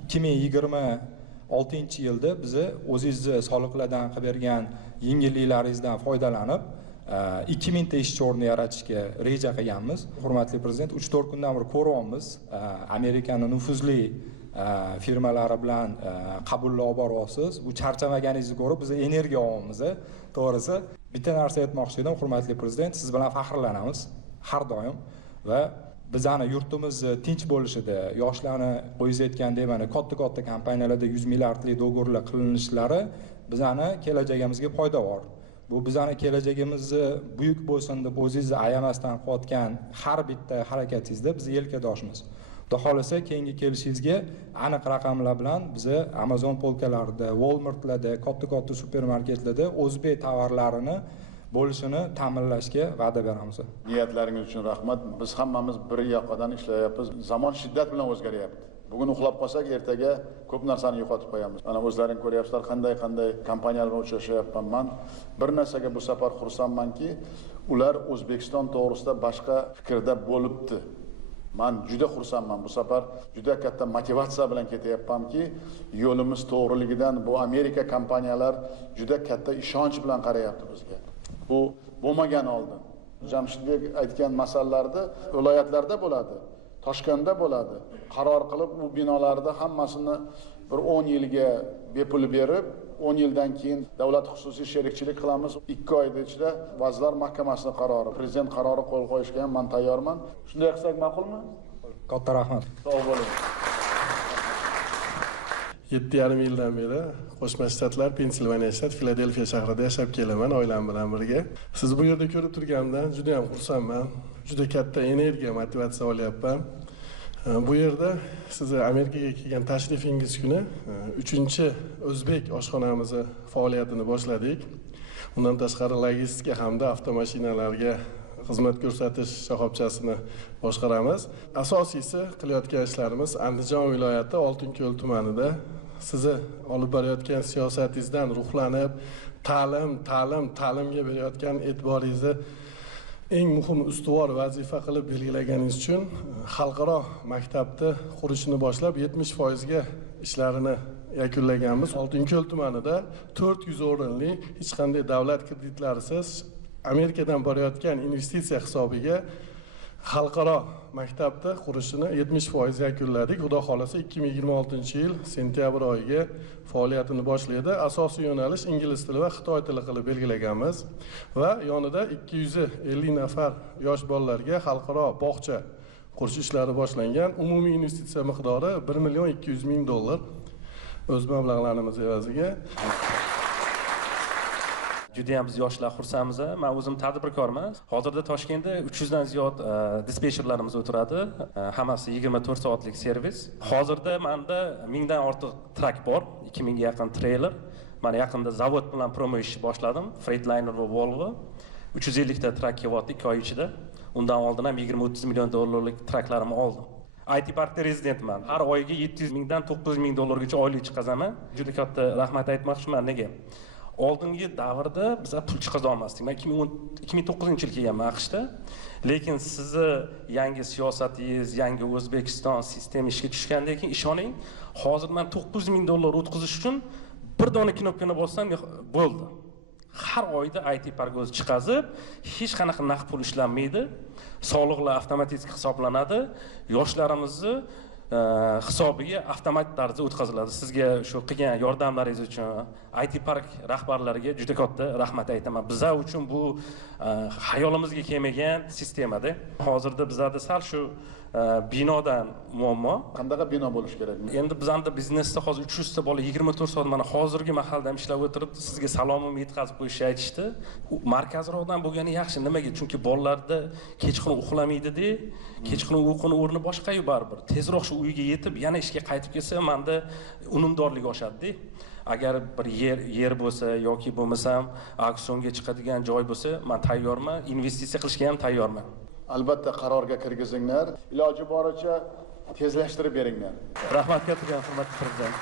2026-yilda biz o'zingizni soliqlardan qilib bergan yengilliklaringizdan foydalanib 2000 ta ishchi o'rni yaratishga reja qilganmiz. Hurmatli prezident, 3-4 kundan beri ko'ryapmiz. Amerikaning nufuzli firmalari bilan qabullar olib boryapsiz. Bu charchamaganingizni ko'rib biz energiya olyapmiz. To'g'risi, bitta narsa aytmoqchi edim, hurmatli prezident, siz bilan faxrlanamiz har doim va bizani yurtimiz tinch bo'lishida, yoshlarni qo'yib aytgandek mana katta kompaniyalarda 100 milliardlik do'g'orlar qilinishlari bizani kelajagimizga foydavor. Bu bizani kelajagimizni buyuk bo'lsin deb o'zingizni ayamasdan qilayotgan har bitta harakatingizda biz yelkadoshmiz. Xudo xolasa keyingi kelishingizga aniq raqamlar bilan biz Amazon polkalarida, Walmartlarda, katta supermarketlarda o'zbek tovarlarini bo'lishini ta'minlashga va'da beramiz. Niyatlaringiz uchun rahmat. Biz hammamiz bir yoqadan ishlayapmiz. Zamon shiddat bilan o'zgaryapti. Bugun uxlab qolsak, ertaga ko'p narsani yo'qotib qo'yamiz. Mana o'zlaring ko'ryapsizlar, qanday kompaniyalar bilan uchrashyapman. Men bir narsaga bu safar xursandmanki, ular O'zbekiston to'g'risida boshqa fikrda bo'libdi. Men juda xursandman. Bu safar juda katta motivatsiya bilan ketyapmanki, yo'limiz to'g'riligidan bu Amerika kompaniyalar juda katta ishonch bilan qarayapti bizga. Bu bo'lmagan oldin. Jamshidbek aytgan masalalarda viloyatlarda bo'ladi, Toshkentda bo'ladi. Qaror qilib bu binolarda hammasini bir 10 yilga bepul berib, 10 yildan keyin davlat xususiy sherikchilik qilamiz. 2 oyda ichida Vazirlar Mahkamasining qarori, prezident qarori qo'l qo'yishga ham men tayyorman. Shunday qilsak ma'qulmi? Katta rahmat. Sog' bo'ling. 7,5 yildan beri Qo'shma Shtatlar, Pensilvaniya shtat, Filadelfiya shahrida yashab kelaman oilam bilan birga. Siz bu yerda ko'rib turganimdan juda ham xursandman. Juda katta energiya, motivatsiya olyapman. Bu yerda sizni Amerikaga kelgan tashrifingiz kuni 3-o'zbek oshxonamizni faoliyatini boshladik. Undan tashqari logistika hamda avtomashinalarga xizmat ko'rsatish shoxobchasini boshqaramiz. Asosiysi qilayotgan ishlarimiz Andijon viloyati Oltinko'l tumanida sizni olib borayotgan siyosatingizdan ruhlanib, ta'limga berayotgan e'tiboringizni eng muhim ustuvor vazifa qilib belgilaganingiz uchun xalqaro maktabni qurishni boshlab 70% ga ishlarini yakunlaganmiz. Oltinko'l tumanida 400 o'rinli hech qanday davlat kreditlarisiz Amerikadan borayotgan investitsiya hisobiga xalqaro maktabni qurishini 70% yakunladik. Xudo xolasa 2026-yil sentyabr oyiga faoliyatini boshlaydi. Asosiy yo'nalish ingliz tili va xitoy tili qilib belgilaganmiz va yonida 250 nafar yosh bolalarga xalqaro bog'cha qurish ishlari boshlangan. Umumiy investitsiya miqdori $1,200,000 o'z mablag'larimiz evaziga. Juda ham biz yoshlar xursandmiz. Men o'zim tadbirkorman. Hozirda Toshkentda 300 dan ziyod dispetcherlarimiz o'tiradi. Hammasi 24 soatlik servis. Hozirda menda 1000 dan ortiq trak bor, 2000 ga yaqin treyler. Men yaqinda zavod bilan promo ishni boshladim. Freightliner va Volvo. 350 ta trak kelyapti 2 oy ichida. Undan oldin ham 20-30 million dollarlik traklarimni oldim. IT parkda rezidentman. Har oyiga 700 mingdan 900 ming dollargacha oylik chiqazaman. Juda katta rahmat aytmoqchiman. Nega? Oldingi davrda biz pul chiqaza olmasdik. Men 2009-yil kelganman AQShda. Lekin sizni yangi siyosatingiz, yangi O'zbekiston sistemi ishga tushgandan keyin ishoning, hozir men 900 ming dollar o'tkazish uchun bir dona knopkani bossam bo'ldi. Har oyda IT park o'zi chiqazib, hech qanaqa naqd pul ishlanmaydi. Soliqlar avtomatik hisoblanadi. Yoshlarimizni hisobiga avtomatik tarzda o'tkaziladi. Sizga shu qilgan yordamlaringiz uchun IT park rahbarlariga juda katta rahmat aytaman. Bizlar uchun bu hayolimizga kelmagan sistemada. Hozirda bizlarda sal shu binodan muammo. Qanday bino bo'lish kerak? Endi bizlarda biznesda hozir 300 ta bola 24 soat mana hozirgi mahalda ishlab o'tiribdi. Sizga salomimni yetkazib qo'yishni aytishdi. Markazroqdan bo'lgani yaxshi. Nimaga? Chunki bolalarda kechqurun uxlamaydi-da. Kechqurun uyquni o'rni boshqa-yu baribir. Tezroq shu uyga yetib, yana ishga qaytib kelsa, menda unumdorlik oshadi-da. Agar bir yer bo'lsa yoki bo'lmasam auksionga chiqadigan joy bo'lsa, men tayyorman, investitsiya qilishga ham tayyorman. Albatta qarorga kirgizinglar, iloji boricha tezlashtirib beringlar. Rahmat katta, hurmatli prezident.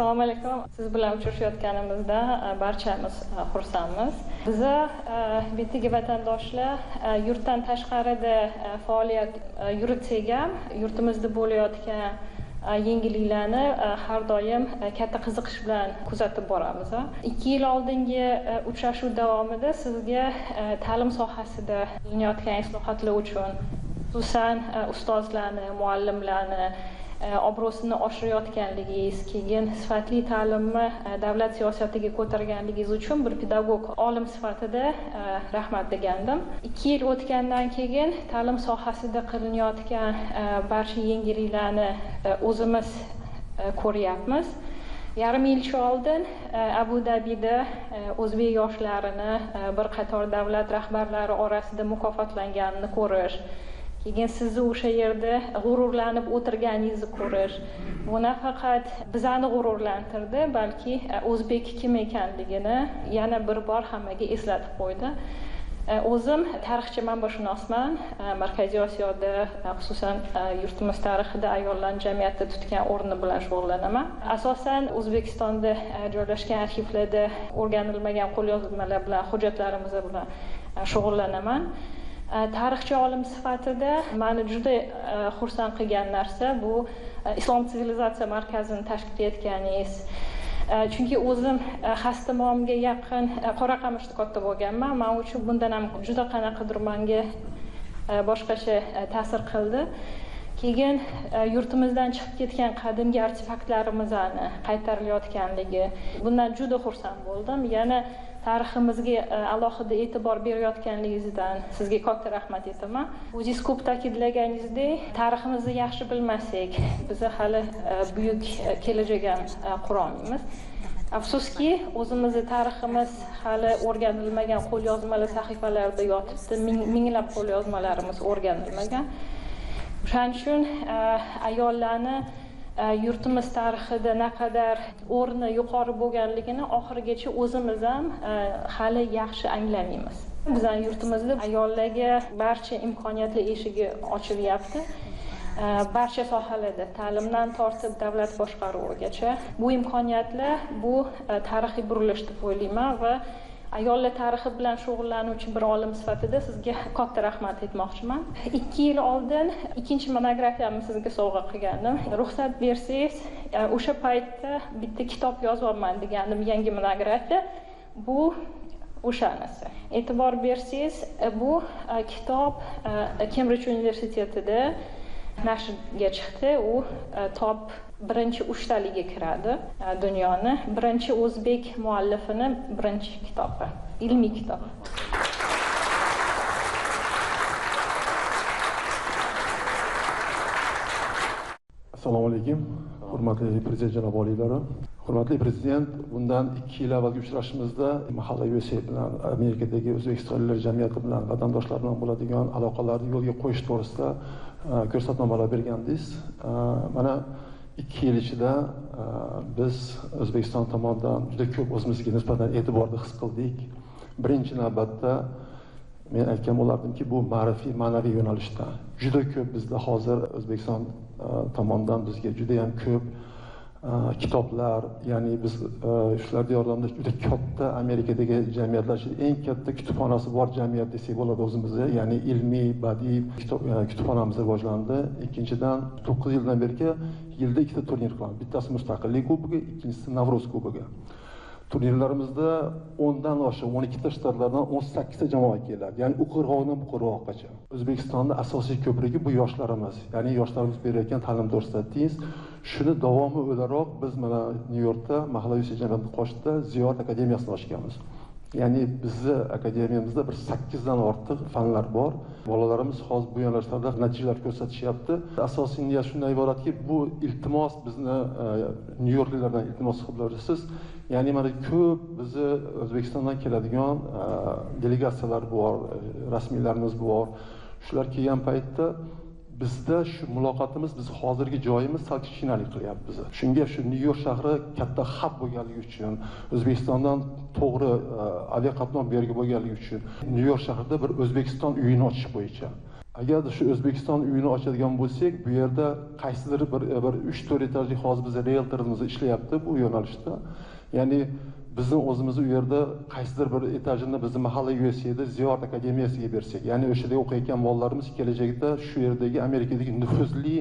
Assalomu alaykum. Siz bilan uchrashayotganimizda barchamiz xursandmiz. Biza betdagi vatandoshlar yurtdan tashqarida faoliyat yuritsak ham, yurtimizda bo'layotgan yangiliklarni har doim katta qiziqish bilan kuzatib boramiz. 2 yil oldingi uchrashuv davomida sizga ta'lim sohasida qilinayotgan islohotlar uchun, xususan ustozlarni, muallimlarni obro'sini oshirayotganligingiz, keyin sifatli ta'limni davlat siyosatiga ko'targanligingiz uchun bir pedagog olim sifatida rahmat degandim. 2 yil o'tgandan keyin ta'lim sohasida qilinayotgan barcha yangiliklarni o'zimiz ko'ryapmiz. Yarim yilcha oldin Abu Dabida o'zbek yoshlarini bir qator davlat rahbarlari orasida mukofotlanganini ko'rish, keyin sizni o'sha yerda g'ururlanib o'tirganingizni ko'rish, bu nafaqat bizani g'ururlantirdi, balki o'zbek kim ekanligini yana bir bor hammaga eslatib qo'ydi. O'zim tarixchi manbashunosman. Markaziy Osiyoda, xususan yurtimiz tarixida ayollarning jamiyatda tutgan o'rni bilan shug'ullanaman. Asosan O'zbekistonda joylashgan arxivlarda o'rganilmagan qo'lyozmalar bilan, hujjatlarimiz bilan shug'ullanaman. Tarixchi olim sifatida meni juda xursand qilgan narsa bu Islom sivilizatsiya markazini tashkil etganingiz. Chunki o'zim Xastimomga yaqin Qoraqamishda katta bo'lganman. Men uchun bundan ham juda qanaqadir menga boshqacha ta'sir qildi. Keyin yurtimizdan chiqib ketgan qadimgi artefaktlarimizni qaytarilayotganligi, bundan juda xursand bo'ldim. Yana tariximizga alohida e'tibor berayotganligingizdan sizga katta rahmat aytaman. O'zingiz ko'p ta'kidlaganingizdek, tariximizni yaxshi bilmasak, biz hali buyuk kelajak ham qura olmaymiz. Afsuski, o'zimizning tariximiz hali o'rganilmagan qo'lyozmalar sahifalarida yotibdi. Minglab qo'lyozmalarimiz o'rganilmagan. Shuning uchun ayollarni yurtimiz tarixida naqadar o'rni yuqori bo'lganligini oxirigacha o'zimiz ham hali yaxshi anglamaymiz. Bizning yurtimizda ayollarga barcha imkoniyatlar eshigi ochilyapti. Barcha sohalarda, ta'limdan tortib davlat boshqaruvigacha bu imkoniyatlar, bu tarixiy burilish deb o'ylayman va ayollar tarixi bilan shug'ullanuvchi bir olim sifatida sizga katta rahmat aytmoqchiman. 2 yil oldin ikkinchi monografiyamni sizga sovg'a qilgandim. Ruxsat bersangiz, o'sha paytda bitta kitob yozmoqman degandim, yangi monografiya. Bu o'shanisi. E'tibor bersangiz, bu kitob Cambridge universitetida nashrga chiqdi. U top birinchi 3taliga kiradi dunyoni. Birinchi o'zbek muallifini birinchi kitobi, ilmiy kitob. Assalomu alaykum. Hurmatli prezident janob oliylari. Hurmatli prezident, bundan 2 yil avvalgi uchrashuvimizda mahalla USA bilan Amerikadagi O'zbekistonliklar jamiyati bilan vatandoshlar bilan bo'ladigan aloqalarni yo'lga qo'yish to'g'risida ko'rsatmalar bergandingiz. Mana 2 yil ichida biz O'zbekiston tomonidan juda ko'p o'zimizga nisbatan e'tiborni his qildik. Birinchi navbatda men aytgan bo'lardimki, bu ma'rifiy ma'naviy yo'nalishda juda ko'p bizda hozir O'zbekiston tomonidan bizga juda ham ko'p kitoblar, ya'ni biz shularning yordamida juda katta Amerikadagi jamiyatlar ichida eng katta kutubxonasi bor jamiyat desak bo'ladi o'zimizda, ya'ni ilmiy, badiiy kutubxonamiz rivojlandi. Ikkinchidan 9 yildan beri yilda 2ta turnir qilamiz. Bittasi Mustaqillik kubogi, ikkinchisi Navro'z kubogi. Turnirlarimizda 10dan oshiq 12 ta shtatlardan 18 ta jamoa keladi. Ya'ni u qirg'oqdan bu qirg'oqqacha. O'zbekistonda asosiy ko'prigi bu yoshlarimiz. Ya'ni yoshlarimiz berayotgan ta'lim to'g'risidagi shuni davomi o'laroq biz mana Nyu-Yorkda mahalla yuz jamiyati qoshida Ziyorat akademiyasini ochganmiz. Ya'ni bizni akademiyamizda bir 8 dan ortiq fanlar bor. Bolalarimiz hozir bu yo'nalishlarda natijalar ko'rsatishyapti. Asosiy niyat shundan iboratki, bu iltimos bizni Nyu-Yorkliklardan iltimos qilib, ya'ni mana ko'p bizni O'zbekistondan keladigan delegatsiyalar bor, rasmiylarimiz bor. Shular kelgan paytda bizda shu muloqotimiz, biz hozirgi joyimiz sal kichkinalik qilyapti bizni. Shunga shu Nyu-York shahri katta hab bo'lganligi uchun, O'zbekistondan to'g'ri aviaqatnov bergi bo'lganligi uchun Nyu-York shahrida bir O'zbekiston uyini ochish bo'yicha agar shu O'zbekiston uyini ochadigan bo'lsak, bu yerda qaysidir bir 3-4 etajli hozir biz realtorimiz ishlayapti bu yo'nalishda. Ya'ni bizni o'zimiz u yerda qaysidir bir etajini bizni mahalla USA'da Ziyorat akademiyasiga bersak, ya'ni o'sha yerda o'qiyotgan bolalarimiz kelajakda shu yerdagi Amerikadagi nufuzli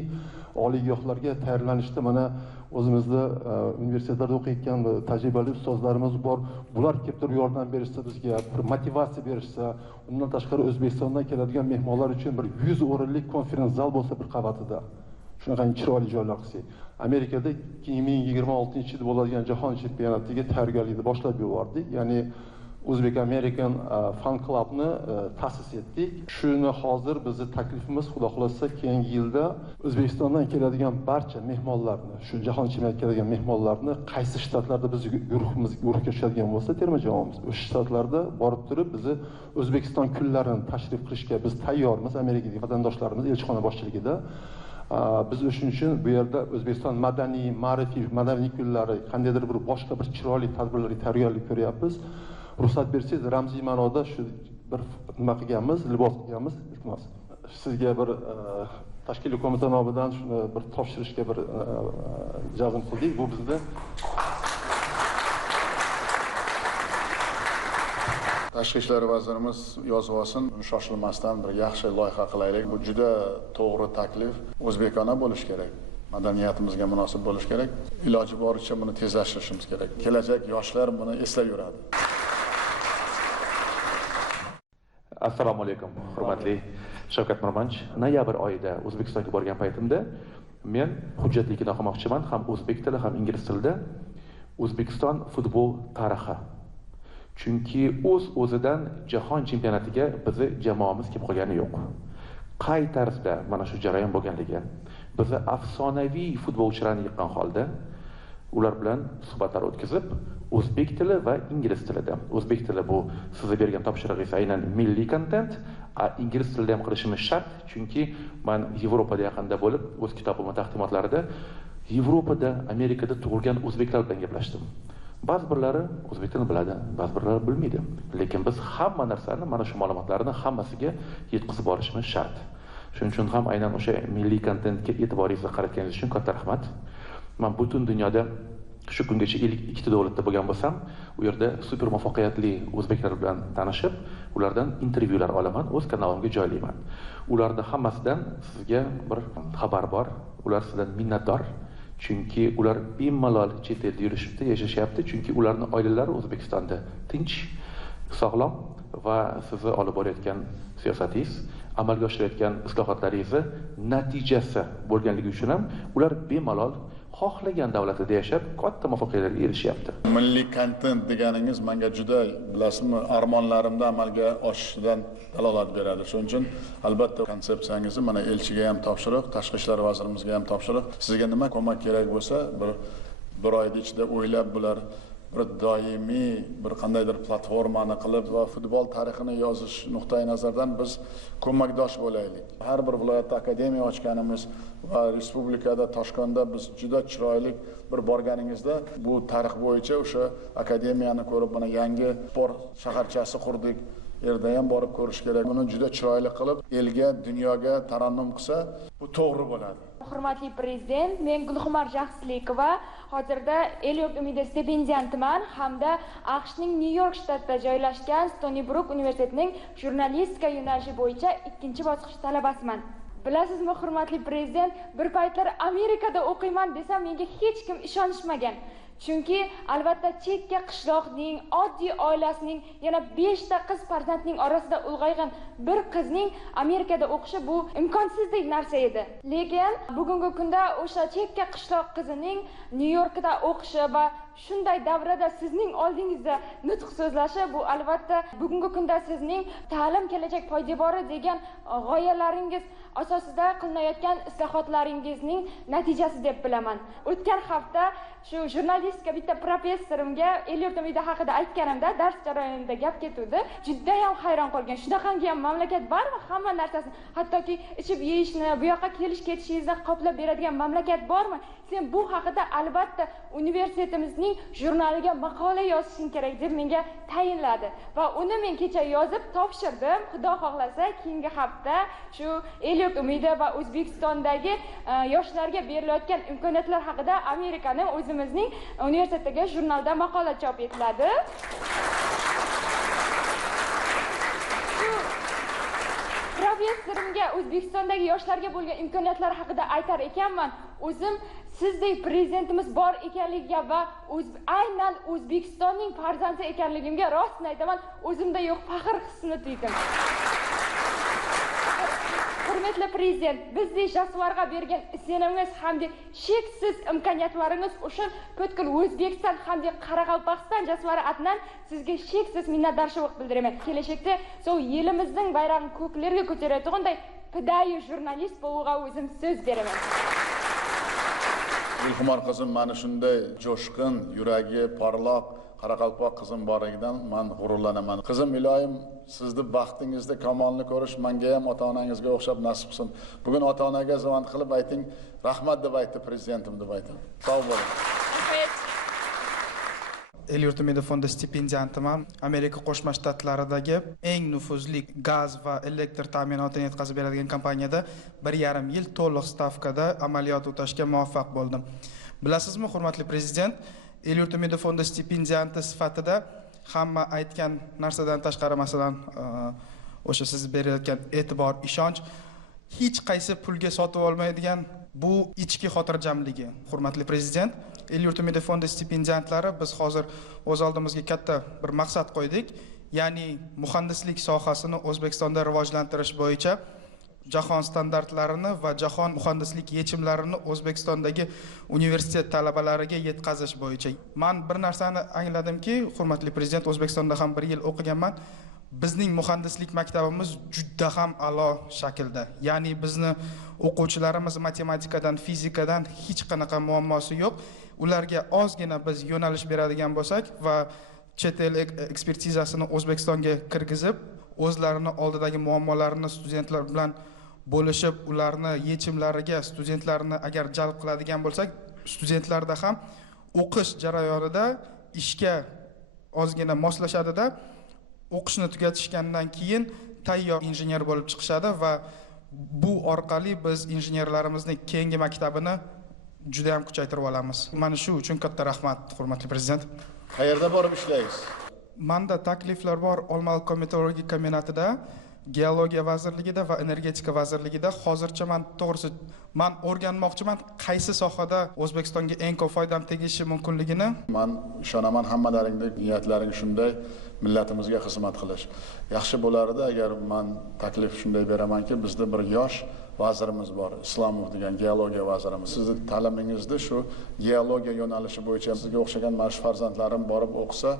oliygohlarga tayyorlanishda mana o'zimizda universitetlarda o'qiyotgan tajribali ustozlarimiz bor. Bular kelib turib yordam berishsa, bizga bir motivatsiya berishsa, undan tashqari O'zbekistondan keladigan mehmonlar uchun bir 100 o'rinlik konferens zal bo'lsa bir qavatida. Shunaqa chiroyli joylar qilsak. Amerikada 2026-yilda bo'ladigan jahon chempionatiga tayyorgarlikni boshlab yubordik. Ya'ni Uzbek American Fan Clubni ta'sis etdik. Shuni hozir bizning taklifimiz, xudo xolasa keyingi yilda O'zbekistondan keladigan barcha mehmonlarni, shu jahon chempionatiga keladigan mehmonlarni qaysi shtatlarda biz guruhga tushadigan bo'lsa, terma jamoamiz o'sha shtatlarda borib turib bizni O'zbekiston kunlarini tashrif qilishga biz tayyormiz. Amerikadagi vatandoshlarimiz elchixona boshchiligida. Biz shuning uchun bu yerda O'zbekiston madaniy, ma'rifiy, madaniy kunlari, qandaydir bir boshqa bir chiroyli tadbirlarga tayyorgarlik ko'ryapmiz. Ruxsat bersangiz, ramziy ma'noda shu bir nima qilganmiz, libos qilganmiz. Iltimos, sizga bir tashkiliy qo'mita nomidan shuni bir topshirishga bir jazm qildik. Bu bizda Tashqi ishlar vazirimiz yozib olsin, shoshilmasdan bir yaxshi loyiha qilaylik. Bu juda to'g'ri taklif, o'zbekona bo'lish kerak. Madaniyatimizga munosib bo'lish kerak. Iloji boricha buni tezlashtirishimiz kerak. Kelajak yoshlar buni eslab yuradi. Assalomu alaykum, hurmatli Shavkat Mirmanch. Noyabr oyida O'zbekistonga borgan paytimda men hujjatlikni o'qimoqchiman, ham o'zbek tili, ham ingliz tilida. O'zbekiston futbol tarixi. Chunki o'zidan jahon chempionatiga bizni jamoamiz kelib qolgani yo'q. Qay tarzda mana shu jarayon bo'lganligi, bizni afsonaviy futbolchilarni yiqqan holda ular bilan suhbatlar o'tkazib, o'zbek tili va ingliz tilida. O'zbek tili bu sizga bergan topshirig'ingiz aynan milliy kontent, ingliz tilida ham qilishimiz shart, chunki men Yevropada yaqinda bo'lib, o'z kitobim taqdimotlarida Yevropada, Amerikada tug'ilgan o'zbeklar bilan gaplashdim. Ba'zi birlari o'zbek tilini biladi, ba'zi birlari bilmaydi. Lekin biz hamma narsani, mana shu ma'lumotlarni hammasiga yetkazib borishimiz shart. Shuning uchun ham aynan o'sha milliy kontentga e'tiboringizni qaratganingiz uchun katta rahmat. Men butun dunyoda shu kungacha 52 ta davlatda bo'lgan bo'lsam, u yerda super muvaffaqiyatli o'zbeklar bilan tanishib, ulardan intervyular olaman, o'z kanalimga joylayman. Ularning hammasidan sizga bir xabar bor. Ular sizdan minnatdor. Chunki ular bemalol chet elda yurishibdi, yashashyapti, chunki ularning oilalari O'zbekistonda tinch, sog'lom va sizni olib borayotgan siyosatingiz, amalga oshirayotgan islohotlaringizni natijasi bo'lganligi uchun ham ular bemalol xohlagan davlatida yashab, katta muvaffaqiyatlarga erishyapti. Milliy kontent deganingiz menga juda, bilasizmi, armonlarimda amalga oshishidan dalolat beradi. Shuning uchun albatta konsepsiyangizni mana elchiga ham topshiriq, tashqi ishlar vazirimizga ham topshiriq. Sizga nima ko'mak kerak bo'lsa, bir oyda ichida o'ylab bular bir doimiy bir qandaydir platformani qilib va futbol tarixini yozish nuqtai nazardan biz ko'makdosh bo'laylik. Har bir viloyatda akademiya ochganimiz va respublikada Toshkentda biz juda chiroyli bir borganingizda bu tarix bo'yicha o'sha akademiyani ko'rib, mana yangi sport shaharchasi qurdik. Yerda ham borib ko'rish kerak. Buni juda chiroyli qilib, elga, dunyoga tarannum qilsa, bu to'g'ri bo'ladi. Hurmatli prezident, men Gulxumar Jaxslikova, hozirda Eliot Umida stipendiantiman hamda AQShning Nyu-York shtatida joylashgan Stony Brook universitetining jurnalistika yo'nalishi bo'yicha 2-bosqich talabasiman. Bilasizmi, hurmatli prezident, bir paytlar Amerikada o'qiyman desam menga hech kim ishonishmagan. Chunki albatta chekka qishloqning, oddiy oilasining yana 5 ta qiz farzandning orasida ulg'aygan bir qizning Amerikada o'qishi bu imkonsizdek narsa edi. Lekin bugungi kunda o'sha chekka qishloq qizining Nyu-Yorkda o'qishi va shunday davrada sizning oldingizda nutq so'zlashi bu albatta bugungi kunda sizning ta'lim kelajak poydevori degan g'oyalaringiz asosida qilinayotgan islohotlaringizning natijasi deb bilaman. O'tgan hafta shu jurnalistika bitta professorimga Eliot Umida haqida aytganimda dars jarayonida gap ketuvdi. Juda ham hayron qolgan. Shunaqangi ham mamlakat bormi? Hamma narsasini, hattoki ichib yeyishni, bu yoqqa kelish ketishingizni qoplab beradigan mamlakat bormi? Sen bu haqida albatta universitetimizning universitetining jurnaliga maqola yozishim kerak deb menga tayinladi va uni men kecha yozib topshirdim. Xudo xohlasa keyingi hafta shu el yurt umidi va O'zbekistondagi yoshlarga berilayotgan imkoniyatlar haqida Amerikaning o'zimizning universitetdagi jurnalda maqola chop etiladi. Professorimga O'zbekistondagi yoshlarga bo'lgan imkoniyatlar haqida aytar ekanman. O'zim sizdek prezidentimiz bor ekanligiga va aynan O'zbekistonning farzandi ekanligimga rostini aytaman, o'zimda yo'q faxr hissini tuydim. Hurmatli prezident, bizdek jasvarga bergan isinimiz hamda cheksiz imkoniyatlaringiz uchun butkul O'zbekiston hamda Qoraqalpog'iston jasvari atnan sizga cheksiz minnatdorchilik bildiraman. Kelajakda shu yelimizning bayrog'ini ko'klarga ko'taradiganday fidoyi jurnalist bo'lishga o'zim so'z beraman. Gulxumor qizim mana shunday jo'shqin, yuragi porloq Qoraqalpoq qizim borligidan men g'ururlanaman. Qizim, iloyim sizni baxtingizda kamolni ko'rish menga ham ota-onangizga o'xshab nasib qilsin. Bugun ota-onaga zavand qilib ayting, rahmat deb aytdi prezidentim deb ayting. Sog' bo'ling. El yurt umidi fondi stipendiantiman. Amerika Qo'shma Shtatlaridagi eng nufuzli gaz va elektr ta'minotini yetkazib beradigan kompaniyada 1,5 yil to'liq stavkada amaliyot o'tashga muvaffaq bo'ldim. Bilasizmi, hurmatli prezident, El yurt umidi fondi stipendianti sifatida hamma aytgan narsadan tashqari, masalan, o'sha siz berayotgan e'tibor, ishonch hech qaysi pulga sotib olmaydigan bu ichki xotirjamligi. Hurmatli prezident, El yurt umidi fondi stipendiantlari biz hozir o'z oldimizga katta bir maqsad qo'ydik, ya'ni muhandislik sohasini O'zbekistonda rivojlantirish bo'yicha jahon standartlarini va jahon muhandislik yechimlarini O'zbekistondagi universitet talabalariga yetkazish bo'yicha. Men bir narsani angladimki, hurmatli prezident, O'zbekistonda ham 1 yil o'qiganman. Bizning muhandislik maktabimiz juda ham a'lo shaklda. Ya'ni bizni o'quvchilarimiz matematikadan, fizikadan hech qanaqa muammosi yo'q. Ularga ozgina biz yo'nalish beradigan bo'lsak va chet el ekspertizasini O'zbekistonga kirgizib, o'zlarini oldidagi muammolarini studentlar bilan bo'lishib, ularni yechimlariga studentlarni agar jalb qiladigan bo'lsak, studentlarda ham o'qish jarayonida ishga ozgina moslashadida, o'qishni tugatishgandan keyin tayyor injener bo'lib chiqishadi va bu orqali biz injenerlarimizni keyingi maktabini juda ham kuchaytirib olamiz. Mana shu uchun katta rahmat, hurmatli prezident. Qayerda borib ishlaysiz? Manda takliflar bor Olmaliq meteorologik kombinatida, Geologiya vazirligida va Energetika vazirligida. Hozircha men to'g'risi o'rganmoqchiman, qaysi sohada O'zbekistonga eng ko'p foydam tegishi mumkinligini. Men ishonaman, hammalaringning niyatlaring shunday, millatimizga xizmat qilish. Yaxshi bo'lardi agar men taklif shunday beramanki, bizda bir yosh vazirimiz bor, Islomov degan geologiya vazirimiz. Sizni ta'limingizda shu geologiya yo'nalishi bo'yicha sizga o'xshagan mana shu farzandlarim borib o'qisa,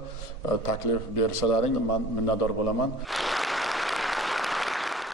taklif bersalaring, men minnatdor bo'laman.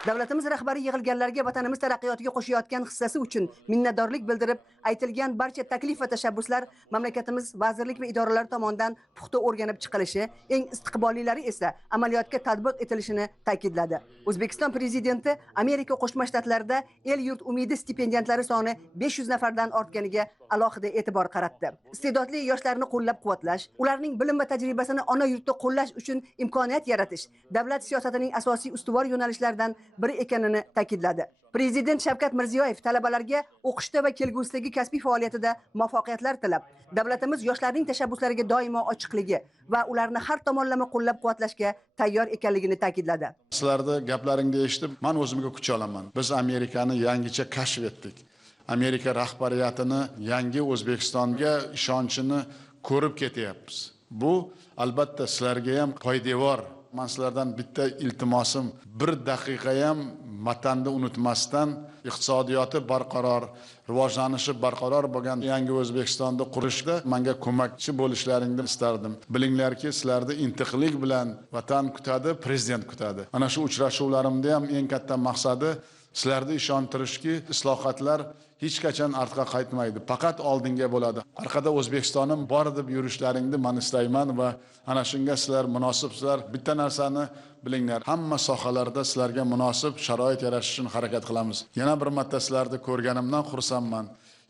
Davlatimiz rahbari yig'ilganlarga vatanimiz taraqqiyotiga qo'shayotgan hissasi uchun minnatdorlik bildirib, aytilgan barcha taklif va tashabbuslar mamlakatimiz vazirlik va idoralar tomonidan puxta o'rganib chiqilishi, eng istiqbollilari esa amaliyotga tatbiq etilishini ta'kidladi. O'zbekiston prezidenti Amerika Qo'shma Shtatlarida el yurt umidi stipendiantlari soni 500 nafardan ortganiga alohida e'tibor qaratdi. Iste'dodli yoshlarni qo'llab-quvvatlash, ularning bilim va tajribasini ona yurtda qo'llash uchun imkoniyat yaratish davlat siyosatining asosiy ustuvor yo'nalishlaridan biri ekanini ta'kidladi. Prezident Shavkat Mirziyoyev talabalarga o'qishda va kelgusidagi kasbiy faoliyatida muvaffaqiyatlar tilab, davlatimiz yoshlarning tashabbuslariga doimo ochiqligi va ularni har tomonlama qo'llab-quvvatlashga tayyor ekanligini ta'kidladi. Sizlarning gaplaringni eshitib, men o'zimga kuch olaman. Biz Amerikani yangicha kashf etdik. Amerika rahbariyatini yangi O'zbekistonga ishonchini ko'rib ketyapmiz. Bu albatta sizlarga ham poydevor. Men sizlardan bitta iltimosim, 1 daqiqa ham vatanni unutmasdan, iqtisodiyoti barqaror, rivojlanishi barqaror bo'lgan yangi O'zbekistonni qurishda menga ko'makchi bo'lishlaringni istardim. Bilinglarki, sizlarni intiqlik bilan vatan kutadi, prezident kutadi. Ana shu uchrashuvlarimda ham eng katta maqsadi sizlarni ishontirishki, islohotlar hech qachon ortga qaytmaydi, faqat oldinga bo'ladi. Orqada O'zbekistonim bor deb yurishlaringni men istayman va ana shunga sizlar munosibsizlar. Bitta narsani bilinglar, hamma sohalarda sizlarga munosib sharoit yaratish uchun harakat qilamiz. Yana bir marta sizlarni ko'rganimdan xursandman.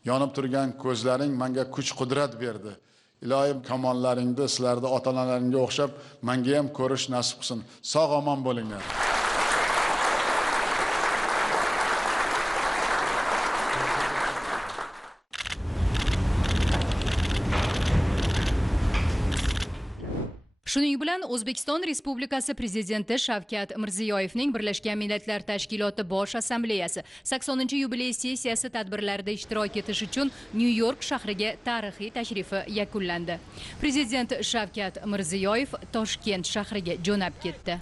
Yonib turgan ko'zlaring menga kuch-qudrat berdi. Ilohim kamollaringda sizlarda ota-onalaringga o'xshab menga ham ko'rish nasib qilsin. Sog' omon bo'linglar. Shuning bilan O'zbekiston Respublikasi Prezidenti Shavkat Mirziyoyevning Birlashgan Millatlar Tashkiloti Bosh Assambleyasi 80-yubiley sessiyasi tadbirlarida ishtirok etish uchun Nyu-York shahriga tarixiy tashrifi yakunlandi. Prezident Shavkat Mirziyoyev Toshkent shahriga jo'nab ketdi.